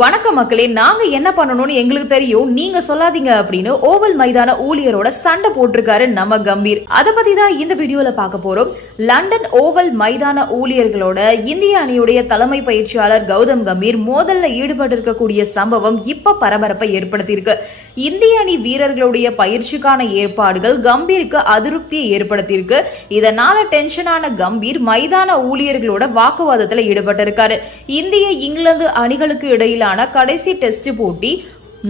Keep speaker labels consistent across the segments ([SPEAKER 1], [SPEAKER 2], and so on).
[SPEAKER 1] வணக்கம் மக்களே நாங்க என்ன பண்ணணும்னு எங்களுக்கு தெரியும். நீங்க சொல்லாதீங்க அப்படின்னு ஓவல் மைதான ஊழியரோட சண்டை போட்டிருக்காரு நம்ம கம்பீர். அத பத்தி தான் இந்த வீடியோல பார்க்க போறோம். லண்டன் ஓவல் மைதான ஊழியர்களோட இந்திய அணியுடைய தலைமை பயிற்சியாளர் கௌதம் கம்பீர் மோதல்ல ஈடுபட்டு இருக்கக்கூடிய சம்பவம் இப்ப பரபரப்பை ஏற்படுத்தியிருக்கு. இந்திய அணி வீரர்களுடைய பயிற்சிக்கான ஏற்பாடுகள் கம்பீருக்கு அதிருப்தியை ஏற்படுத்தியிருக்கு. இதனால டென்ஷனான கம்பீர் மைதான ஊழியர்களோட வாக்குவாதத்துல ஈடுபட்டிருக்காரு. இந்திய இங்கிலாந்து அணிகளுக்கு இடையிலான கடைசி டெஸ்ட் போட்டி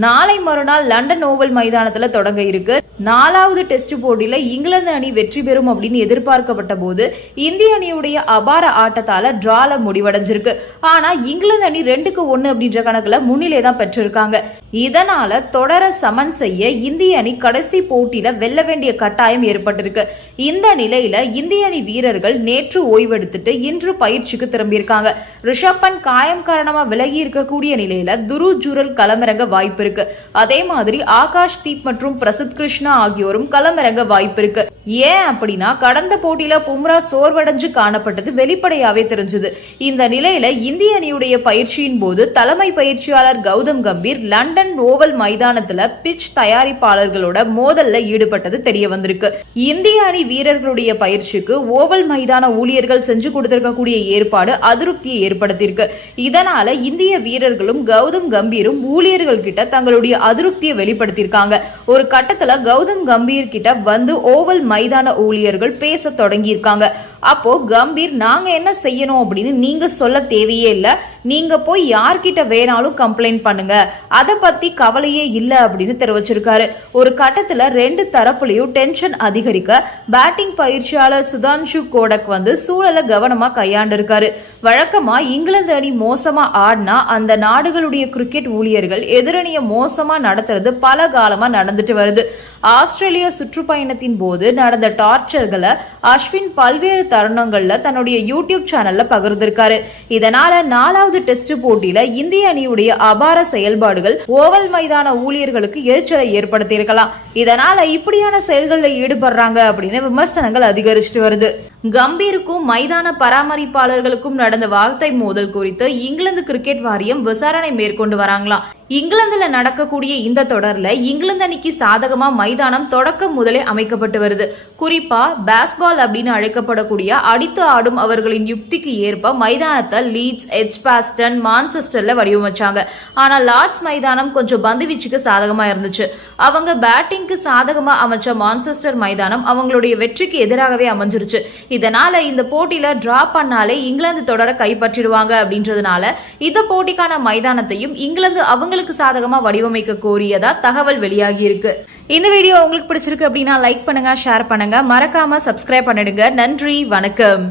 [SPEAKER 1] நாளை மறுநாள் லண்டன் ஓவல் மைதானத்துல தொடங்க இருக்கு. நாலாவது டெஸ்ட் போட்டியில இங்கிலாந்து அணி வெற்றி பெறும் அப்படின்னு எதிர்பார்க்கப்பட்ட போது இந்திய அணியுடைய அபார ஆட்டத்தால டிரால முடிவடைஞ்சிருக்கு. ஆனா இங்கிலாந்து அணி ரெண்டுக்கு ஒன்னு அப்படின்ற கணக்குல முன்னிலை தான் பெற்றிருக்காங்க. இதனால தொடர சமன் செய்ய இந்திய அணி கடைசி போட்டியில வெல்ல வேண்டிய கட்டாயம் ஏற்பட்டிருக்கு. இந்த நிலையில இந்திய அணி வீரர்கள் நேற்று ஓய்வெடுத்துட்டு இன்று பயிற்சிக்கு திரும்பியிருக்காங்க. ரிஷப் பண்ட் காயம் காரணமா விலகி இருக்கக்கூடிய நிலையில துரு ஜூரல் களமிறங்க வாய்ப்பு இருக்கு. அதே மாதிரி ஆகாஷ் தீப் மற்றும் பிரசித் கிருஷ்ணா ஆகியோரும் களமிறங்க வாய்ப்பு இருக்கு. ஏன் அப்படின்னா கடந்த போட்டியில பும்ரா சோர்வடைஞ்சு காணப்பட்டது வெளிப்படையாவே தெரிஞ்சது. இந்த நிலையில இந்திய அணியுடைய பயிற்சியின் போது தலைமை பயிற்சியாளர் கௌதம் கம்பீர் லண்டன் ஓவல் மைதானத்துல பிட்ச் தயாரிப்பாளர்களோட மோதல்ல ஈடுபட்டது தெரிய வந்திருக்கு இந்திய அணி வீரர்களுடைய பயிற்சிக்கு ஓவல் மைதான ஊழியர்கள் செஞ்சு கொடுத்திருக்கக்கூடிய ஏற்பாடு அதிருப்தியை ஏற்படுத்தியிருக்கு. இதனால இந்திய வீரர்களும் கௌதம் கம்பீரும் ஊழியர்கள் கிட்ட தங்களுடைய அதிருப்தியை வெளிப்படுத்தியிருக்காங்க. ஒரு கட்டத்துல கௌதம் கம்பீர் கிட்ட வந்து ஓவல் மைதான ஊழியர்கள் பேச தொடங்கியிருக்காங்க. அப்போ கம்பீர் நாங்க என்ன செய்யணும்? அப்படின்னு நீங்க சொல்ல தேவையே இல்லை. நீங்க போய் யார்கிட்ட வேணாலும் கம்ப்ளைண்ட் பண்ணுங்க. அதை பத்தி கவலையே இல்லை அப்படின்னு தெரிவிச்சிருக்காரு. ஒரு கட்டத்துல ரெண்டு தரப்புலையும் டென்ஷன் அதிகரிக்க பேட்டிங் பயிற்சியாளர் சுதான்ஷு கோடக் வந்து சூழலை கவனமா கையாண்டிருக்காரு. வழக்கமா இங்கிலாந்து அணி மோசமா ஆடினா அந்த நாடுகளுடைய கிரிக்கெட் ஊழியர்கள் எதிரணியை மோசமா நடத்துறது பல காலமா நடந்துட்டு வருது. ஆஸ்திரேலிய சுற்றுப்பயணத்தின் போது நடந்த டார்ச்சர்களை அஸ்வின் பல்வேறு தருணங்கள்ல தன்னுடைய யூடியூப் சேனல்ல பகிர்ந்திருக்காரு. இதனால நாலாவது டெஸ்ட் போட்டியில இந்திய அணியுடைய அபார செயல்பாடுகள் ஓவல் மைதான ஊழியர்களுக்கு எரிச்சலை ஏற்படுத்தி இருக்கலாம் இதனால இப்படியான செயல்களில் ஈடுபடுறாங்க அப்படின்னு விமர்சனங்கள் அதிகரிச்சுட்டு வருது. கம்பீருக்கும் மைதான பராமரிப்பாளர்களுக்கும் நடந்த வார்த்தை மோதல் குறித்து இங்கிலாந்து கிரிக்கெட் வாரியம் விசாரணை மேற்கொண்டு வராங்களாம். இங்கிலாந்துல நடக்கக்கூடிய இந்த தொடர்ல இங்கிலாந்து அணிக்கு சாதகமா மைதானம் தொடக்கம் முதலே அமைக்கப்பட்டு வருது. குறிப்பா பேஸ்பால் அப்படின்னு அழைக்கப்படக்கூடிய அடித்து ஆடும் அவர்களின் யுக்திக்கு ஏற்ப மைதானத்தை லீட்ஸ் எச்பாஸ்டன் மான்செஸ்டர்ல வடிவமைச்சாங்க. ஆனா லார்ட்ஸ் மைதானம் கொஞ்சம் பந்து வீச்சுக்கு சாதகமா இருந்துச்சு. அவங்க பேட்டிங்க்கு சாதகமா அமைச்ச மான்செஸ்டர் மைதானம் அவங்களுடைய வெற்றிக்கு எதிராகவே அமைஞ்சிருச்சு. இதனால இந்த போட்டியில டிரா பண்ணாலே இங்கிலாந்து தொடர கைப்பற்றிடுவாங்க அப்படின்றதுனால இந்த போட்டிக்கான மைதானத்தையும் இங்கிலாந்து அவங்க அவங்களுக்கு சாதகமா வடிவமைக்க கோரியதா தகவல் வெளியாகி இருக்கு. இந்த வீடியோ உங்களுக்கு பிடிச்சிருக்கு அப்படின்னா லைக் பண்ணுங்க ஷேர் பண்ணுங்க. மறக்காம சப்ஸ்கிரைப் பண்ணிடுங்க. நன்றி வணக்கம்.